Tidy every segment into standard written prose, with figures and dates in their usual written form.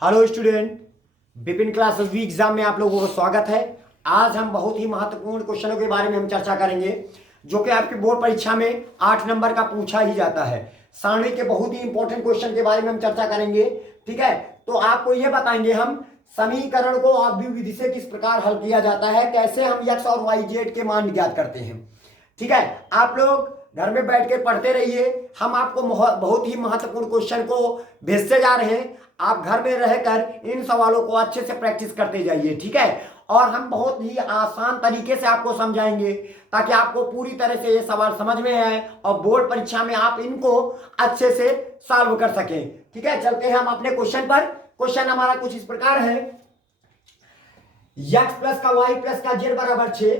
Hello student, Vipin classes वी exam में आप लोगों को स्वागत है। आज हम बहुत ही महत्वपूर्ण क्वेश्चनों के बारे में हम चर्चा करेंगे जो कि आपकी बोर्ड परीक्षा में 8 नंबर का पूछा ही जाता है। सारणी के बहुत ही इंपॉर्टेंट क्वेश्चन के बारे में हम चर्चा करेंगे। ठीक है, तो आपको ये बताएंगे हम समीकरण को अवयव विधि से किस प्रकार हल किया जाता है, कैसे हम एक्स और वाई जेड के मान ज्ञात करते हैं। ठीक है, आप लोग घर में बैठ के पढ़ते रहिए। हम आपको बहुत ही महत्वपूर्ण क्वेश्चन को भेजते जा रहे हैं। आप घर में रहकर इन सवालों को अच्छे से प्रैक्टिस करते जाइए। ठीक है, और हम बहुत ही आसान तरीके से आपको समझाएंगे ताकि आपको पूरी तरह से ये सवाल समझ में आए और बोर्ड परीक्षा में आप इनको अच्छे से सॉल्व कर सकें। ठीक है, चलते हैं हम अपने क्वेश्चन पर। क्वेश्चन हमारा कुछ इस प्रकार है, x प्लस का y प्लस का z बराबर 6,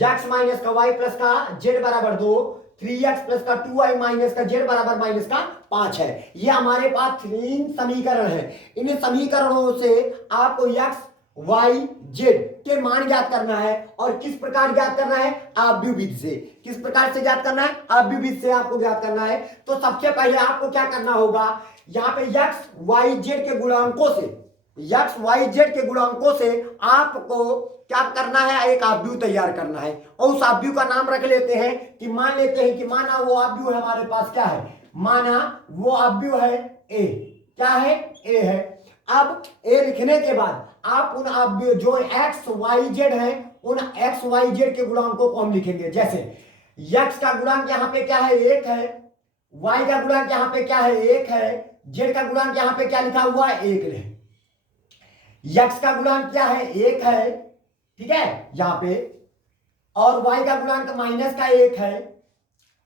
x माइनस का y प्लस का z बराबर 2, 3x प्लस का 2y माइनस का z बराबर माइनस का 5 है। ये हमारे पास 3 समीकरण है। इन समीकरणों से आपको x y z के मान ज्ञात करना है। और किस प्रकार ज्ञात करना है? अवयव विधि से। किस प्रकार से ज्ञात करना है? अवयव विधि से आपको ज्ञात करना है। तो सबसे पहले आपको क्या करना होगा, यहाँ पे x y z के गुणांकों से एक्स वाई जेड के गुणांकों से आपको क्या करना है? एक अवयव तैयार करना है। और उस अवयव का नाम रख लेते हैं कि मान लेते हैं कि माना वो अवयव है हमारे पास क्या है, माना वो अवयव है ए। क्या है? ए है। अब ए लिखने के बाद आप उन अवयव जो एक्स वाई जेड है उन एक्स वाई जेड के गुणांकों को हम लिखेंगे। जैसे एक्स का गुणांक यहाँ पे क्या है? 1 है। वाई का गुणांक यहाँ पे क्या है? 1 है। जेड का गुणांक यहाँ पे क्या लिखा हुआ है? 1 है। यक्स का गुणांक क्या है? 1 है। ठीक है, यहां पे। और y का गुणांक माइनस का 1 है।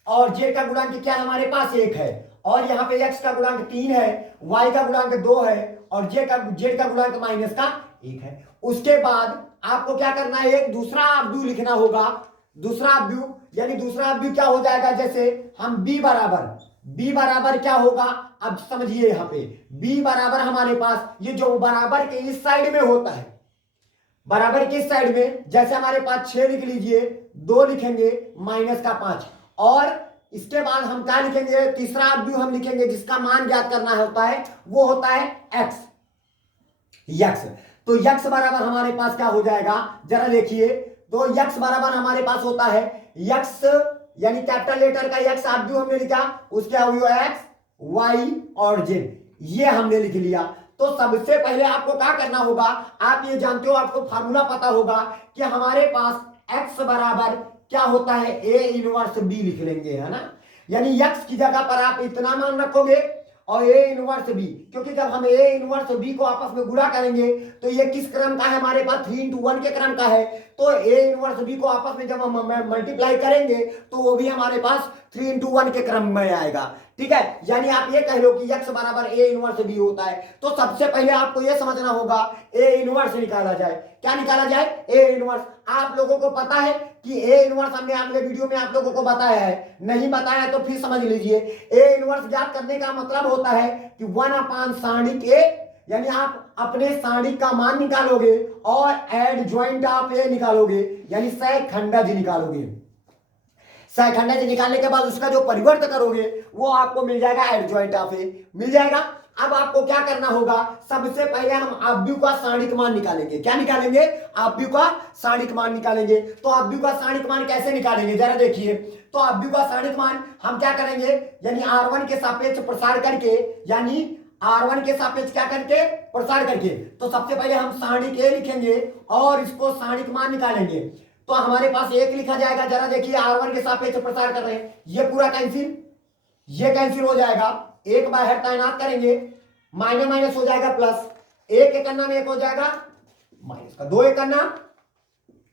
और z का गुणांक क्या है? हमारे पास 1 है। और यहाँ पे x का गुणांक 3 है, y का गुणांक 2 है और z का गुणांक माइनस का 1 है। उसके बाद आपको क्या करना है? एक दूसरा अवयव लिखना होगा। दूसरा अवयव यानी दूसरा अवयव क्या हो जाएगा? जैसे हम b बराबर क्या होगा? अब समझिए, यहाँ पे b बराबर हमारे पास ये जो बराबर के इस साइड में होता है, बराबर के इस साइड में जैसे हमारे पास 6 लिख लीजिए, 2 लिखेंगे माइनस का 5। और इसके बाद हम क्या लिखेंगे? तीसरा अवयव हम लिखेंगे जिसका मान ज्ञात करना होता है, वो होता है x। तो x बराबर हमारे पास क्या हो जाएगा? जरा देखिए, तो x बराबर हमारे पास होता है x यानी कैपिटल लेटर का x अवयव हमने लिखा, उसके अवयव x y और z, ये हमने लिख लिया। तो सबसे पहले आपको क्या करना होगा? आप ये जानते हो, आपको फार्मूला पता होगा कि हमारे पास x बराबर क्या होता है? a इनवर्स b लिख लेंगे, है ना। यानी x की जगह पर आप इतना मान रखोगे और a इनवर्स b, क्योंकि जब हम a इनवर्स b को आपस में गुणा करेंगे तो ये किस क्रम का है? हमारे पास 3 into 1 के क्रम का है। तो a इनवर्स b को आपस में जब हम मल्टीप्लाई करेंगे तो वो भी हमारे पास 3 into 1 के क्रम में आएगा। ठीक है, यानी आप ये कह लो कि x बराबर a इनवर्स b होता है। तो सबसे पहले आपको ये समझना होगा a इनवर्स निकाला जाए। क्या निकाला जाए? a inverse. आप लोगों को पता है कि a इनवर्स हमने अगले वीडियो में आप लोगों को बताया है, नहीं बताया तो फिर समझ लीजिए। a इनवर्स ज्ञात करने का मतलब होता है कि 1/, यानी आप अपने सारणिक का मान निकालोगे और एडजॉइंट ऑफ a निकालोगे, यानी सहखंडज निकालोगे। सहखंडज निकालने के बाद उसका जो परिवर्त करोगे वो आपको मिल जाएगा एडजॉइंट ऑफ ए, मिल जाएगा। अब आपको क्या करना होगा? सबसे पहले हम अवयव का सारणिक मान निकालेंगे। क्या निकालेंगे? अवयव का सारणिक मान निकालेंगे। तो अवयव का सारणिक मान कैसे निकालेंगे? जरा देखिए, तो अवयव का सारणिक मान हम क्या करेंगे? यानी r1 के सापेक्ष प्रसार करके, यानी r1 के सापेक्ष क्या करके? प्रसार करके। तो सबसे पहले हम सारणिक a लिखेंगे और इसको सारणिक मान निकालेंगे। तो हमारे पास 1 लिखा जाएगा। जरा देखिए, r1 के सापेक्ष प्रसार कर रहे हैं, ये पूरा कैंसिल, ये कैंसिल हो जाएगा। 1 बाहर तैनात करेंगे, माइनस माइनस हो जाएगा प्लस, 1 एक अन्ना में 1 हो जाएगा माइनस का, 2 एक अन्ना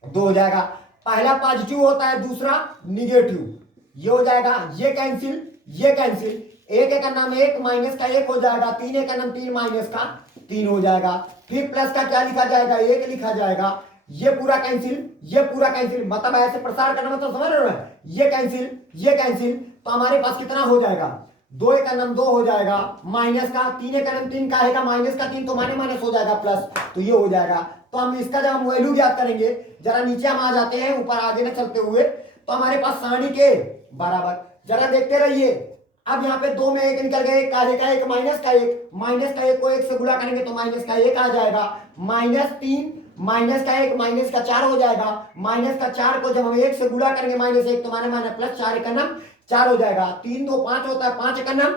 2 हो जाएगा। पहला पॉजिटिव होता है, दूसरा निगेटिव, ये हो जाएगा। ये कैंसिल, ये कैंसिल, 1 एक अन्ना में 1 माइनस का 1 हो जाएगा, 3 एक अन्ना में 3 माइनस का 3 हो जाएगा। फिर प्लस का क्या लिखा जाएगा? 1 लिखा जाएगा। ये पूरा कैंसिल, ये पूरा कैंसिल, मतलब ऐसे प्रसार करना मतलब समझ रहे हो? ये कैंसिल, ये कैंसिल, तो हमारे पास कितना हो जाएगा? 2 एक अन्नम 2 हो जाएगा माइनस का, 3 एक अन्नम 3 का है माइनस का 3, तो माइनस माइनस हो जाएगा प्लस, तो ये हो जाएगा। तो हम इसका जब हम वैल्यू ज्ञात करेंगे, जरा नीचे हम आ जाते हैं, ऊपर आगे न चलते हुए, तो हमारे पास सारणी के बराबर, जरा देखते रहिए, अब यहाँ पे 2 में 1 निकल गया, एक का एक माइनस का एक, माइनस का एक को 1 से गुणा करेंगे तो माइनस का 1 आ जाएगा, -3 माइनस का 1 माइनस का 4 हो जाएगा, माइनस का 4 को जब हम 1 से गुणा करेंगे -1 तो माने माने प्लस 4 का नाम 4 हो जाएगा, 3 2 5 होता है, 5 का नाम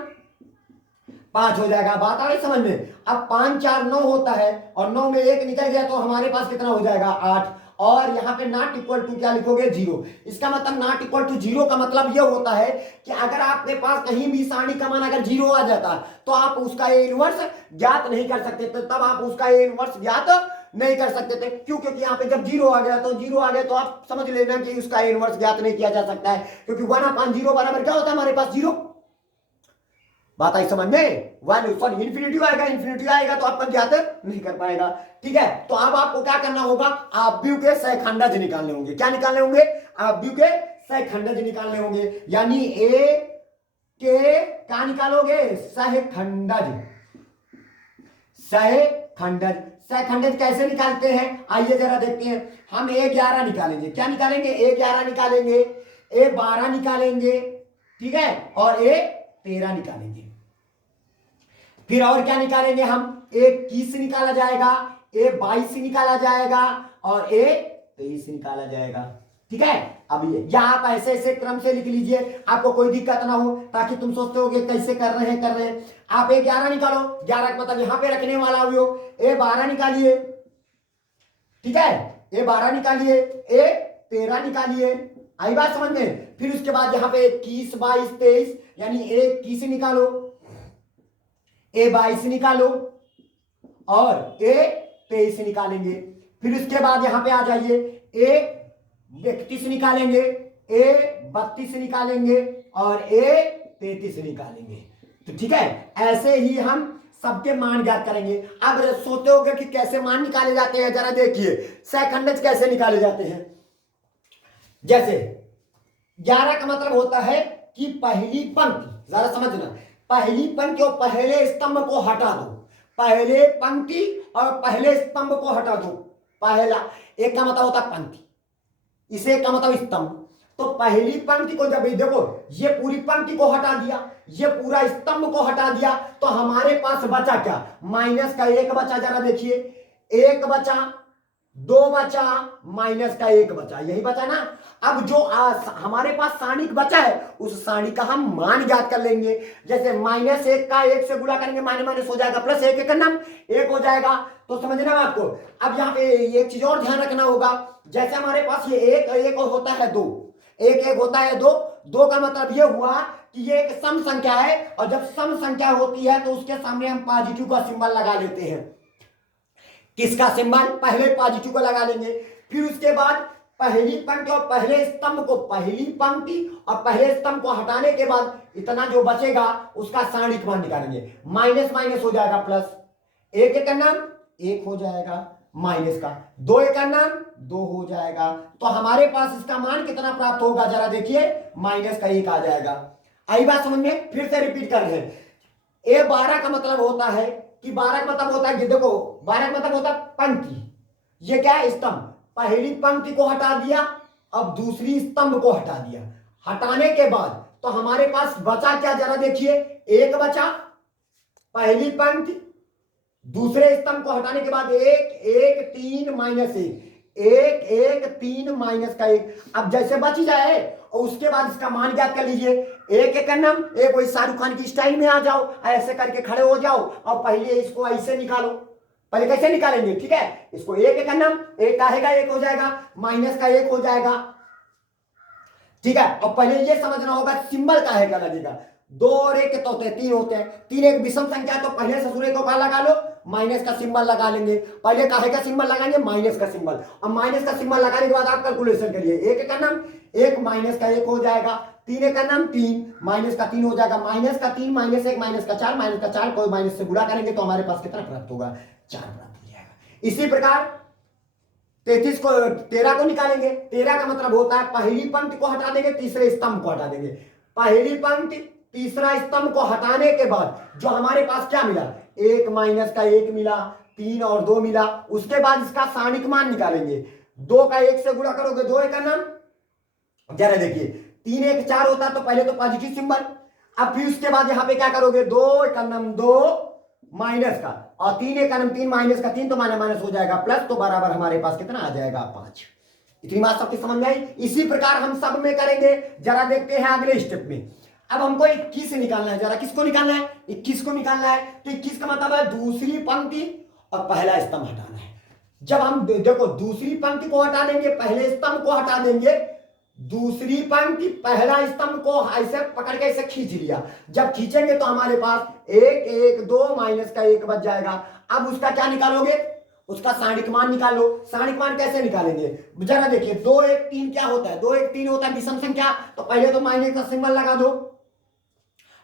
5 हो जाएगा। बात आ रही समझ में? अब 5 4 9 होता है और 9 में 1 निकल गया तो हमारे पास कितना हो जाएगा 8, और यहाँ पे नॉट इक्वल टू क्या लिखोगे 0। इसका मतलब नॉट इक्वल टू 0 का मतलब ये होता है कि अगर आपके पास कहीं भी सारणी का मान अगर 0 आ जाता तो आप उसका ए इनवर्स ज्ञात नहीं कर सकते थे, तब आप उसका ए इनवर्स ज्ञात नहीं कर सकते थे। क्यों? क्योंकि यहाँ पे जब 0 आ गया तो 0 आ गया तो आप समझ लेना कि उसका ए इनवर्स ज्ञात नहीं किया जा सकता है, क्योंकि 1/0 बराबर क्या होता है हमारे पास 0। बात आई समझ में? वैल्यू सॉरी इन्फिनिटी आएगा तो आपका ज्ञात नहीं कर पाएगा। ठीक है, तो अब आपको क्या करना होगा, आव्यूह के सहखंडज निकालने होंगे। क्या निकालने होंगे? आव्यूह के सहखंडज निकालने होंगे, यानी ए के क्या निकालोगे? सहखंडज। सहखंडज, सहखंडज कैसे निकालते हैं आइए जरा देखते हैं। हम A11 निकालेंगे। क्या निकालेंगे? A11 निकालेंगे, A12 निकालेंगे, ठीक है, और A13 निकालेंगे। फिर और क्या निकालेंगे हम? A21 निकाला जाएगा, A22 निकाला जाएगा और A23 निकाला जाएगा। ठीक है, अब ये या आप ऐसे ऐसे क्रम से लिख लीजिए, आपको कोई दिक्कत ना हो, ताकि तुम सोचते हो कैसे कर रहे हैं। आप A11 निकालो, 11 का मतलब यहां पे रखने वाला हो, A12 निकालिए, ठीक है, A12 निकालिए, A13 निकालिए। आई बात समझ में? फिर उसके बाद यहाँ पे 21 22 23 यानी A21 निकालो, A22 निकालो और A23 निकालेंगे। फिर उसके बाद यहां पे आ जाइए, A31 निकालेंगे, A32 निकालेंगे और A33 निकालेंगे। तो ठीक है, ऐसे ही हम सबके मान ज्ञात करेंगे। अब सोचते होगे कि कैसे मान निकाले जाते हैं, जरा देखिए सहखंडज कैसे निकाले जाते हैं। जैसे 11 का मतलब होता है कि पहली पंक्ति, जरा समझना, पहली पंक्ति और पहले स्तंभ को हटा दो, पहले पंक्ति और पहले स्तंभ को हटा दो। पहला एक का मतलब होता है पंक्ति, इसे का मतलब स्तंभ। तो पहली पंक्ति को जब देखो, ये पूरी पंक्ति को हटा दिया, ये पूरा स्तंभ को हटा दिया, तो हमारे पास बचा क्या? माइनस का 1 बचा। जरा देखिए, 1 बचा, 2 बचा, माइनस का 1 बचा, यही बचा ना। अब जो हमारे पास सारणी बचा है उस सारणी का हम मान ज्ञात कर लेंगे। जैसे -1 का 1 से गुणा करेंगे, माइनस हो जाएगा, प्लस 1 का नाम 1 हो जाएगा। तो समझना बात को। अब यहाँ पे एक चीज और ध्यान रखना होगा, जैसे हमारे पास ये 1 होता है 2, 1 होता है 2 का मतलब ये हुआ कि ये एक सम संख्या है, और जब सम संख्या होती है तो उसके सामने हम पॉजिटिव का सिंबल लगा लेते हैं। किसका सिंबल? पहले पॉजिटिव को लगा लेंगे। फिर उसके बाद पहली पंक्ति और पहले स्तंभ को, पहली पंक्ति और पहले स्तंभ को हटाने के बाद इतना जो बचेगा उसका सारणिक मान निकालेंगे। माइनस माइनस हो जाएगा प्लस, 1 का नाम 1 हो जाएगा, माइनस का 2 का नाम 2 हो जाएगा। तो हमारे पास इसका मान कितना प्राप्त होगा? जरा देखिए, माइनस का 1 आ जाएगा। आई बात समझ में? फिर से रिपीट कर रहे हैं। A12 का मतलब होता है कि 12 का मतलब होता है कि देखो, 12 का मतलब होता है पंक्ति, ये क्या है? स्तंभ। पहली पंक्ति को हटा दिया, अब दूसरी स्तंभ को हटा दिया। हटाने के बाद तो हमारे पास बचा क्या? जरा देखिए, 1 बचा, पहली पंक्ति, दूसरे स्तंभ को हटाने के बाद 1 1 3 -1, 1 1 3 माइनस का 1। अब जैसे बच जाए और उसके बाद इसका मान ज्ञात कर लीजिए। 1 का नाम, एक वही शाहरुख खान की स्टाइल में आ जाओ, ऐसे करके खड़े हो जाओ और पहले इसको ऐसे निकालो। पहले कैसे निकालेंगे? ठीक है, इसको 1 का नाम, 1 का 1 हो जाएगा, माइनस का 1 हो जाएगा। ठीक है, और पहले ये समझना होगा सिंबल काहे का लगेगा। 2 और 1 तो होते हैं 3 होते हैं, 3 एक विषम संख्या, तो पहले ससुरे को क्या लगा लो? माइनस का सिंबल लगा लेंगे। पहले काहे का सिंबल लगाएंगे? माइनस का सिंबल। और माइनस का सिंबल लगाने के बाद आप कैलकुलेशन करिए। 1 का नाम 1 माइनस का 1 हो जाएगा, 3 का नाम 3 माइनस का 3 हो जाएगा, माइनस का 3 -1 माइनस का 4, माइनस का 4 को माइनस से गुणा करेंगे तो हमारे पास कितना प्राप्त होगा? 4 प्राप्त हो जाएगा। इसी प्रकार 33 को 13 को निकालेंगे। 13 का मतलब होता है पहली पंक्ति को हटा देंगे, तीसरे स्तंभ को हटा देंगे। पहली पंक्ति तीसरा स्तंभ को हटाने के बाद जो हमारे पास क्या मिला? 1 माइनस का 1 मिला, 3 और 2 मिला। उसके बाद इसका सारणिक मान निकालेंगे। 2 का 1 से गुणा करोगे, 2 का नाम, जरा देखिए, 3 1 4 होता है तो पहले तो पॉजिटिव सिंबल, अब फिर उसके बाद यहां पे क्या करोगे, 2 एकम 2 माइनस का और 3 एकम 3 माइनस का 3 तो माइनस माइनस हो जाएगा प्लस, तो बराबर हमारे पास कितना आ जाएगा 5। इतनी बात सबकी समझ में आई। इसी प्रकार हम सब में करेंगे। जरा देखते हैं अगले स्टेप में। अब हमको 21 निकालना है। जरा किसको निकालना है, 21 को निकालना है। तो 21 का मतलब है दूसरी पंक्ति और पहला स्तंभ हटाना है। जब हम देखो दूसरी पंक्ति को हटा देंगे, पहले स्तंभ को हटा देंगे, दूसरी पंक्ति पहला स्तंभ को ऐसे पकड़ के ऐसे खींच लिया। जब खींचेंगे तो हमारे पास 1 1 2 माइनस का 1 बच जाएगा। अब उसका क्या निकालोगे, उसका सारणिक मान निकाल लो। सारणिक मान कैसे निकालेंगे, जरा देखिए 2 1 3 क्या होता है, 2 1 3 होता है विषम संख्या। तो पहले तो माइनस का सिंबल लगा दो,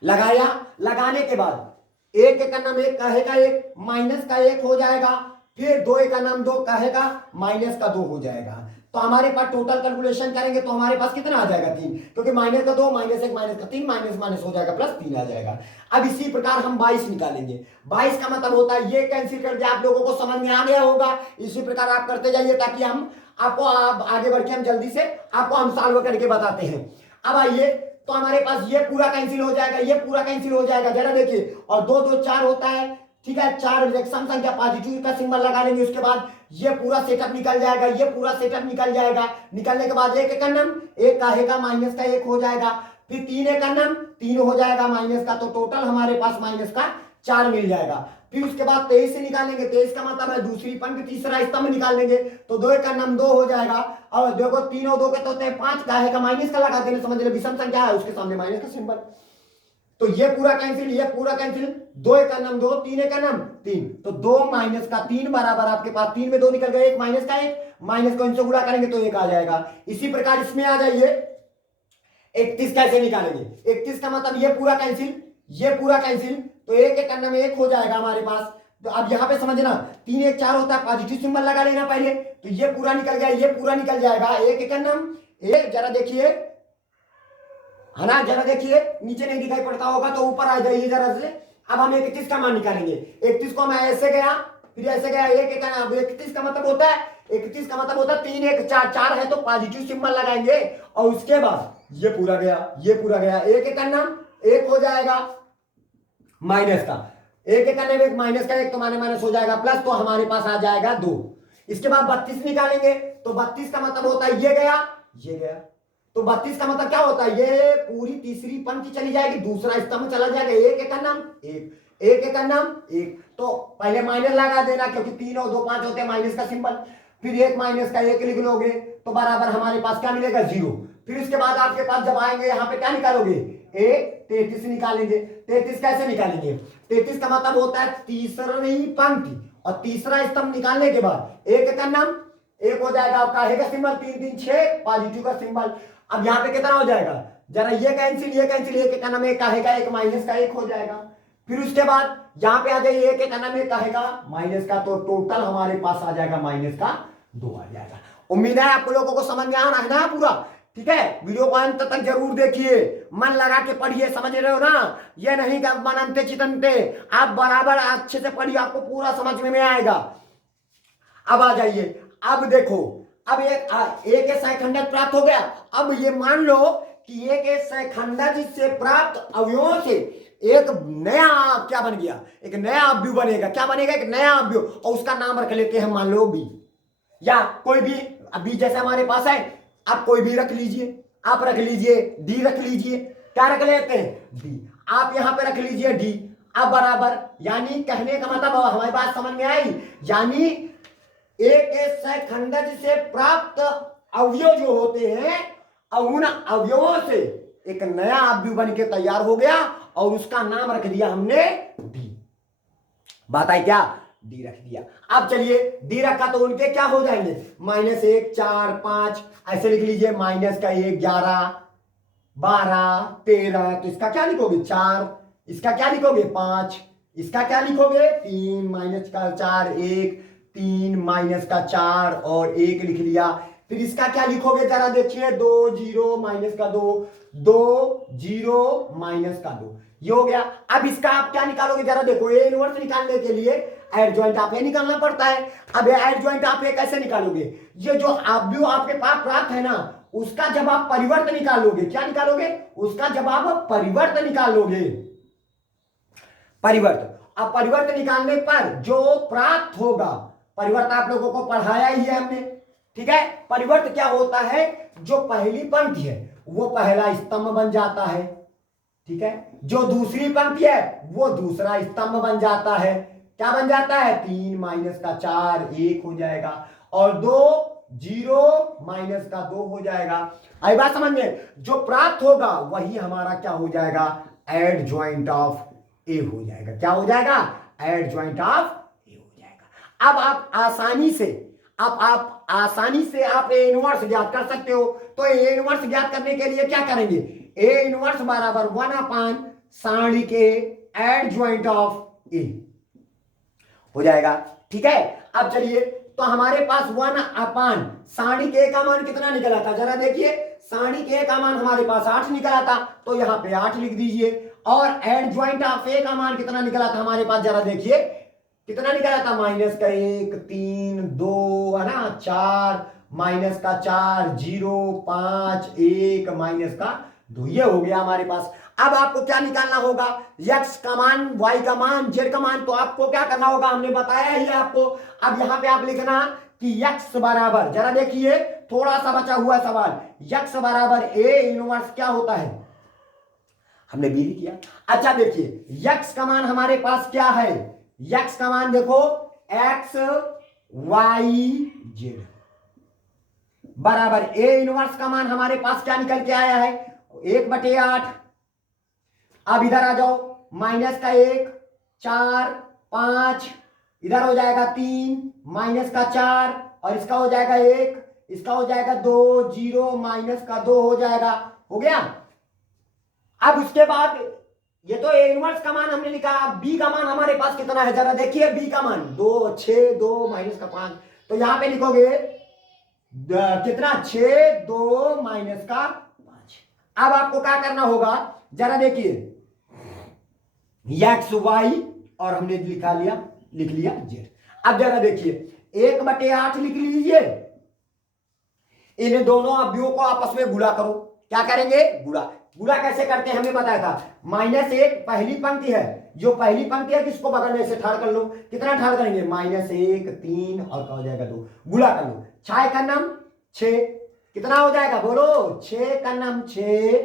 लगाया, लगाने के बाद 1 एकम 1 कहेगा 1 माइनस का 1 हो जाएगा, फिर 2 एकम 2 कहेगा माइनस का 2 हो जाएगा। तो हमारे पास टोटल कैलकुलेशन करेंगे तो हमारे पास कितना आ जाएगा 3, क्योंकि माइनस का 2 माइनस 1 माइनस का 3 माइनस माइनस हो जाएगा प्लस 3 आ जाएगा। अब इसी प्रकार हम 22 निकालेंगे। 22 का मतलब होता है ये कैंसिल कर दिया। आप लोगों को समझ में आ गया होगा। इसी प्रकार आप करते जाइए ताकि हम आपको आगे बढ़ के हम जल्दी से आपको हम सॉल्व करके बताते हैं। अब आइए, तो हमारे पास ये पूरा कैंसिल हो जाएगा, ये पूरा कैंसिल हो जाएगा। जरा देखिए, और 2 2 4 होता है, ठीक है। 4 विषम संख्या पॉजिटिव का सिंबल लगा लेंगे। उसके बाद ये पूरा सेटअप निकल जाएगा, ये पूरा सेटअप निकल जाएगा। निकलने के बाद 1 एकम 1 कहेगा माइनस का 1 हो जाएगा, फिर 3 एकम 3 हो जाएगा माइनस का, तो टोटल हमारे पास माइनस का 4 मिल जाएगा। फिर उसके बाद 23 से निकालेंगे। 23 का मतलब है दूसरी पंक्ति तीसरा स्तंभ निकाल लेंगे, तो 2 एकम 2 हो जाएगा। और देखो 3 और 2 के तो 5 कहेगा माइनस का लगा देने, समझ ले विषम संख्या है उसके सामने माइनस का सिंबल। तो ये पूरा कैंसिल, ये पूरा कैंसिल। 2 एकम 2 3 एकम 3, तो 2 माइनस का 3 बराबर आपके पास 3 में 2 निकल गए, 1 माइनस का 1, माइनस को इनसे गुणा करेंगे तो 1 आ जाएगा। इसी प्रकार इसमें आ जाइए, 31 कैसे निकालेंगे। 31 का मतलब ये पूरा कैंसिल, ये पूरा कैंसिल, तो 1 एकम 1 हो जाएगा हमारे पास। तो अब यहां पे समझना 3 1 4 होता है, पॉजिटिव सिंबल लगा लेना पहले, तो ये पूरा निकल गया, ये पूरा निकल जाएगा। 1 एकम 1, जरा देखिए, है ना, जरा देखिए नीचे नहीं दिखाई पड़ता होगा तो ऊपर आ जाइए जरा से। अब हम 31 का मान निकालेंगे। 31 को हम ऐसे गया, फिर ऐसे गया, 1 एकम। अब 31 का मतलब होता है, 31 का मतलब होता है 3 1 4 4 है तो पॉजिटिव सिंबल लगाएंगे, और उसके बाद ये पूरा गया, ये पूरा गया, 1 एकम 1 हो जाएगा माइनस का 1 एकम 1 माइनस का 1 तो माइनस माइनस हो जाएगा प्लस, तो हमारे पास आ जाएगा 2। इसके बाद 32 निकालेंगे, तो 32 का मतलब होता है ये गया, ये गया, तो 32 का मतलब क्या होता है, ये पूरी तीसरी पंक्ति चली जाएगी, दूसरा स्तंभ चला जाएगा। 1 एकम 1 1 एकम 1, तो पहले माइनस लगा देना क्योंकि 3 और 2 5 होते हैं, माइनस का सिंबल। फिर 1 माइनस का 1 लिख लोगे तो बराबर हमारे पास क्या मिलेगा 0। फिर उसके बाद आपके पास जब आएंगे यहाँ पे क्या निकालोगे, 33 निकालेंगे। 33 कैसे निकालेंगे, 33 का मतलब होता है तीसरी पंक्ति और तीसरा स्तंभ निकालने के बाद 1 एकम 1 हो जाएगा, काहे का सिंबल 3 3 6 पॉजिटिव का सिंबल। अब यहाँ पे कितना हो जाएगा, जरा ये कैंसिल, ये कैंसिल, 1 एकम 1 काहे का 1 माइनस का 1 हो जाएगा। फिर उसके बाद यहाँ पे आ जाइए 1 एकम 1 काहे का माइनस का, तो टोटल हमारे पास आ जाएगा माइनस का 2 आ जाएगा। उम्मीद है आप लोगों को समझ में आ रहा है ना पूरा, ठीक है। वीडियो को अंत तक जरूर देखिए, मन लगा के पढ़िए, समझ रहे हो ना, ये नहीं कि मननते चितनते, आप बराबर अच्छे से पढ़िए, आपको पूरा समझ में आएगा। अब आ जाइए, अब देखो, अब एक सैखंडज प्राप्त हो गया। अब ये मान लो कि एक सैखंडज से प्राप्त अवयवों से एक नया क्या बन गया, एक नया अवयव बनेगा। क्या बनेगा, एक नया अवयव, और उसका नाम रख लेते हैं मान लो बी, या कोई भी अभी जैसे हमारे पास है, आप कोई भी रख लीजिए, आप रख लीजिए डी, रख लीजिए, क्या रख लेते हैं डी, आप यहां पे रख लीजिए डी। अब बराबर, यानी कहने का मतलब हमारी बात समझ में आई, यानी एक सैखंडज से प्राप्त अवयव जो होते हैं, उन अवयवों से एक नया अवयव बन के तैयार हो गया और उसका नाम रख दिया हमने डी। बात आई क्या, डी रख दिया। अब चलिए डी रखा तो उनके क्या हो जाएंगे, -1 4 5 ऐसे लिख लीजिए, -का 1 11 12 13, तो इसका क्या लिखोगे 4, इसका क्या लिखोगे 5, इसका क्या लिखोगे 3, माइनस का 4 1 3 माइनस का 4 और 1 लिख लिया। फिर इसका क्या लिखोगे जरा देखिए, 2 0 माइनस का 2 2 0 माइनस का 2, ये हो गया। अब इसका आप क्या निकालोगे जरा देखो, ए इनवर्स निकालने के लिए एडजॉइंट आप ए निकालना पड़ता है। अब एडजॉइंट आप ए कैसे निकालोगे, ये जो अवयव आपके पास प्राप्त है ना, उसका जब आप परिवर्त निकालोगे, क्या निकालोगे, उसका जब आप परिवर्त निकालोगे, परिवर्त, अब परिवर्त निकालने पर जो प्राप्त होगा, परिवर्त आप लोगों को पढ़ाया ही है हमने, ठीक है। परिवर्त क्या होता है, जो पहली पंक्ति है वो पहला स्तंभ बन जाता है, ठीक है। जो दूसरी पंक्ति है वो दूसरा स्तंभ बन जाता है, क्या बन जाता है, 3 माइनस का 4 1 हो जाएगा, और 2 0 माइनस का 2 हो जाएगा। आई बात समझ में, जो प्राप्त होगा वही हमारा क्या हो जाएगा, एडजॉइंट ऑफ ए हो जाएगा, क्या हो जाएगा, एडजॉइंट ऑफ ए हो जाएगा। अब आप आसानी से आप ए इनवर्स ज्ञात कर सकते हो। तो ए इनवर्स ज्ञात करने के लिए क्या करेंगे, ए इनवर्स बराबर 1 सारणी के एडजॉइंट ऑफ ए हो जाएगा, ठीक है। अब चलिए, तो हमारे पास 1 सारणी के का मान कितना निकला था, जरा देखिए, सारणी के का मान हमारे पास 8 निकला था, तो यहां पे 8 लिख दीजिए। और एडजॉइंट ऑफ ए का मान कितना निकला था हमारे पास, जरा देखिए कितना निकला था, -1 3 2 है ना, 4 -4 0 5 1 -2, ये हो गया हमारे पास। अब आपको क्या निकालना होगा, x का मान, y का मान, z का मान, तो आपको क्या करना होगा, हमने बताया ही आपको। अब यहां पे आप लिखना कि x बराबर, जरा देखिए थोड़ा सा बचा हुआ सवाल, x बराबर a इनवर्स क्या होता है, हमने भी किया। अच्छा देखिए, x का मान हमारे पास क्या है, x का मान देखो x y z बराबर a इनवर्स का मान हमारे पास क्या निकल के आया है, 1/8। अब इधर आ जाओ, -1 4 5, इधर हो जाएगा 3 -4, और इसका हो जाएगा 1, इसका हो जाएगा 2 0 -2 हो जाएगा, हो गया। अब उसके बाद ये तो ए इनवर्स का मान हमने लिखा, बी का मान हमारे पास कितना है, जरा देखिए, बी का मान 2 6 2 -5, तो यहां पे लिखोगे कितना, 6 2 -5। अब आपको क्या करना होगा, जरा देखिए, एक्स वाई और हमने लिख लिया जेड। अब जरा देखिए, 1/8 लिख लीजिए, इन दोनों अवयवों को आपस में गुणा करो, क्या करेंगे, गुणा कैसे करते हैं हमने बताया था, -1 पहली पंक्ति है, जो पहली पंक्ति है किसको बगल में से ठाड़ कर लो, कितना ठाड़ करेंगे, -1 3 और क्या हो जाएगा 2, गुणा कर लो, 6 का नाम 6, कितना हो जाएगा बोलो, 6 का नाम 6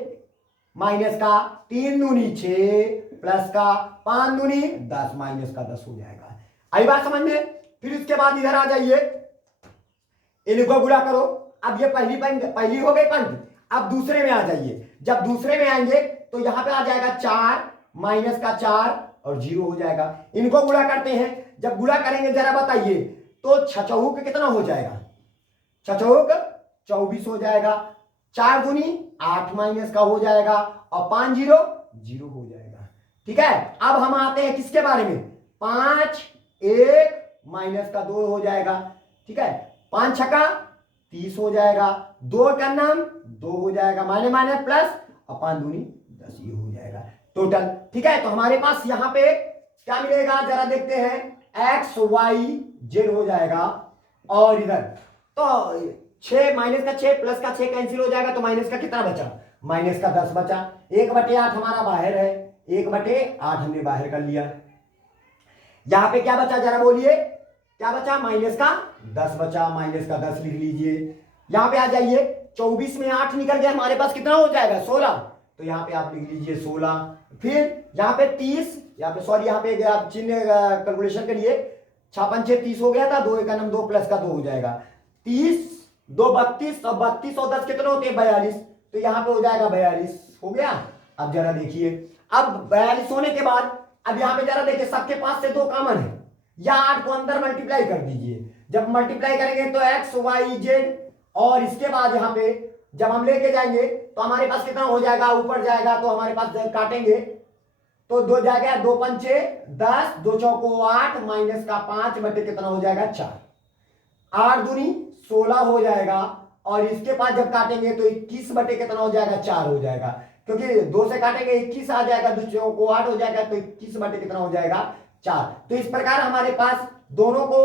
माइनस का 3 दूनी 6 प्लस का 5 दूनी 10 -10 हो जाएगा। आई बात समझ में। फिर इसके बाद इधर आ जाइए, इनको गुणा करो। अब ये पहली हो गई पंक्ति, अब दूसरे में आ जाइए, जब दूसरे में आएंगे तो यहां पे आ जाएगा 4 -4 और 0 हो जाएगा। इनको गुणा करते हैं, जब गुणा करेंगे जरा बताइए, तो छचौक कितना हो जाएगा, छचौक 24 हो जाएगा, 4 दूनी 8 माइनस का हो जाएगा, और 5 0 0 हो जाएगा, ठीक है। अब हम आते हैं किसके बारे में, 5 1 माइनस का 2 हो जाएगा, ठीक है, 5 छक्का 30 हो जाएगा, 2 का नाम 2 हो जाएगा, माने माने प्लस, और 5 दूनी 10 ये हो जाएगा टोटल, ठीक है। तो हमारे पास यहां पे क्या मिलेगा, जरा देखते हैं, एक्स वाई जेड हो जाएगा, और इधर तो 6 -6 प्लस का 6 कैंसिल हो जाएगा, तो माइनस का कितना बचा, -10 बचा, 1/8 हमारा बाहर है, 1/8 हमने बाहर कर लिया। यहां पे क्या बचा, जरा बोलिए क्या बचा, -10 बचा, -10 लिख लीजिए। यहां पे आ जाइए, 24 में 8 निकल गया, हमारे पास कितना हो जाएगा 16, तो यहां पे आप लिख लीजिए 16। फिर यहां पे 30, यहां पे सॉरी, यहां पे आप चिन्ह कैलकुलेशन करिए, 6 5 6 30 हो गया था, 2 का नाम 2 प्लस का 2 हो जाएगा, 30 2 32, और 32 और 10 कितने होते हैं 42, तो यहां पे हो जाएगा 42 हो गया। अब जरा देखिए, अब 42 होने के बाद अब यहां पे जरा देखिए, सबके पास से 2 कॉमन है, या 8 को अंदर मल्टीप्लाई कर दीजिए, जब मल्टीप्लाई करेंगे तो एक्स वाई जेड, और इसके बाद यहां पे जब हम लेके जाएंगे तो हमारे पास कितना हो जाएगा, ऊपर जाएगा तो हमारे पास काटेंगे तो 2 जाएगा, 2 पंचे 10, 2 चौको 8 माइनस का 5 बटे कितना हो जाएगा 4, 8 दूनी 16 हो जाएगा, और इसके बाद जब काटेंगे तो 21 बटे कितना हो जाएगा 4 हो जाएगा, क्योंकि 2 से काटेंगे 21 आ जाएगा, 2 चौको 8 हो जाएगा, तो 21 बटे कितना हो जाएगा 4। तो इस प्रकार हमारे पास दोनों को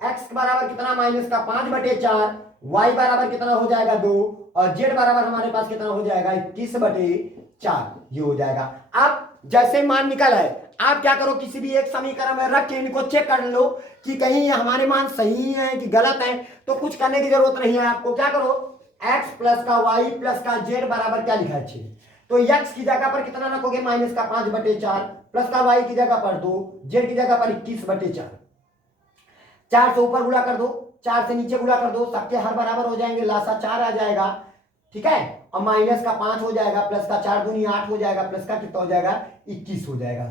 x बराबर कितना माइनस का 5/4, y बराबर कितना हो जाएगा 2 और z बराबर हमारे पास कितना हो जाएगा 21/4, ये हो जाएगा। अब जैसे मान निकल आए, आप क्या करो किसी भी एक समीकरण में रख के इनको चेक कर लो कि कहीं ये हमारे मान सही है कि गलत है। तो कुछ करने की जरूरत नहीं है आपको, क्या करो x प्लस का y प्लस का z बराबर क्या लिखा है 6, तो x की जगह पर कितना रखोगे माइनस का 5/4 प्लस का y की जगह पर 2, z की जगह पर 21/4, 4 से ऊपर गुणा कर दो, 4 से नीचे गुणा कर दो, सबके हर बराबर हो जाएंगे, लासा 4 आ जाएगा, ठीक है, और माइनस का 5 हो जाएगा प्लस का 4 दूनी 8 हो जाएगा प्लस का कितना हो जाएगा 21 हो जाएगा।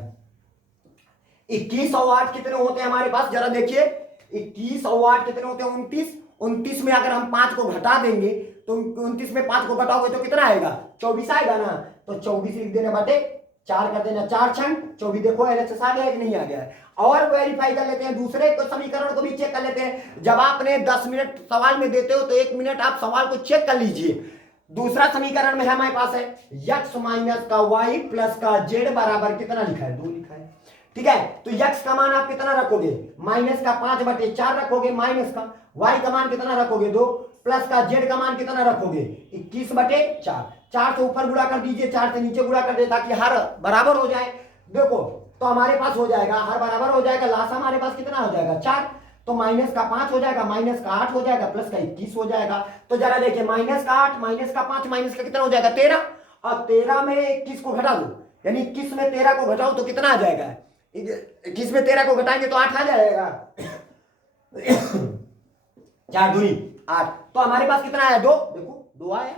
21 और 8 कितने होते हैं हमारे पास, जरा देखिए 21 और 8 कितने होते हैं 29, 29 में अगर हम 5 को घटा देंगे तो 29 में 5 को घटाओगे तो कितना आएगा 24 आएगा ना, तो 24 लिख देना बटे 4 कर देना, 4 छंग 24, देखो LHS आ गया कि नहीं आ गया है। और वेरीफाई कर लेते हैं, दूसरे को समीकरण को भी चेक कर लेते हैं। जब आपने 10 मिनट सवाल में देते हो तो 1 मिनट आप सवाल को चेक कर लीजिए। दूसरा समीकरण में हमारे पास है x माइनस का y प्लस का z बराबर कितना लिखा है 2 लिखा है, ठीक है। तो x का मान आप कितना रखोगे माइनस का 5/4 रखोगे, माइनस का y का मान कितना रखोगे 2, प्लस का z का मान कितना रखोगे 21/4, 4 से ऊपर गुणा कर दीजिए, 4 से नीचे गुणा कर दे ताकि हर बराबर हो जाए। देखो तो हमारे पास हो जाएगा हर बराबर हो जाएगा, लास्ट हमारे पास कितना हो जाएगा 4, तो माइनस का 5 हो जाएगा, माइनस का 8 हो जाएगा, प्लस का 21 हो जाएगा। तो जरा देखिए माइनस का 8 माइनस का 5 माइनस का कितना हो जाएगा 13, और 13 में 21 को घटा दो, यानी 21 में 13 को घटाओ तो कितना आ जाएगा, 21 में 13 को घटाएंगे तो 8 आ जाएगा 4 दूनी 8, तो हमारे पास कितना आया 2, देखो 2 आया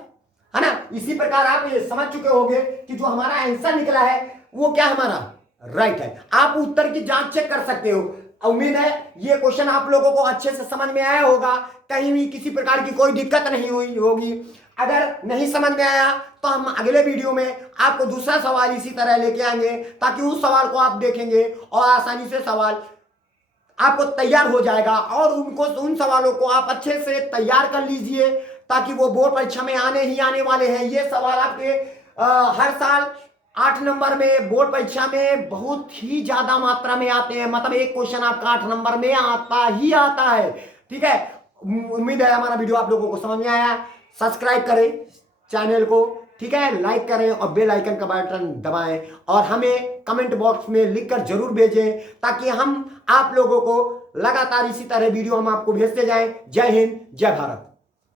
है ना। इसी प्रकार आप ये समझ चुके होंगे कि जो हमारा आंसर निकला है वो क्या हमारा राइट है। आप उत्तर की जांच चेक कर सकते हो। उम्मीद है ये क्वेश्चन आप लोगों को अच्छे से समझ में आया होगा, कहीं भी किसी प्रकार की कोई दिक्कत नहीं हुई होगी। अगर नहीं समझ में आया तो हम अगले वीडियो में आपको दूसरा सवाल इसी तरह लेके आएंगे ताकि उस सवाल को आप देखेंगे और आसानी से सवाल आपको तैयार हो जाएगा और उन सवालों को आप अच्छे से तैयार कर लीजिए ताकि वो बोर्ड परीक्षा में आने वाले हैं। ये सवाल आपके हर साल 8 नंबर में बोर्ड परीक्षा में बहुत ही ज्यादा मात्रा में आते हैं, मतलब एक क्वेश्चन आपका 8 नंबर में आता है, ठीक है। उम्मीद है हमारा वीडियो आप लोगों को समझ में आया। सब्सक्राइब करें चैनल को, ठीक है, लाइक करें और बेल आइकन का बटन दबाएं और हमें कमेंट बॉक्स में लिखकर जरूर भेजें ताकि हम आप लोगों को लगातार इसी तरह वीडियो हम आपको भेजते जाएं। जय हिंद, जय भारत।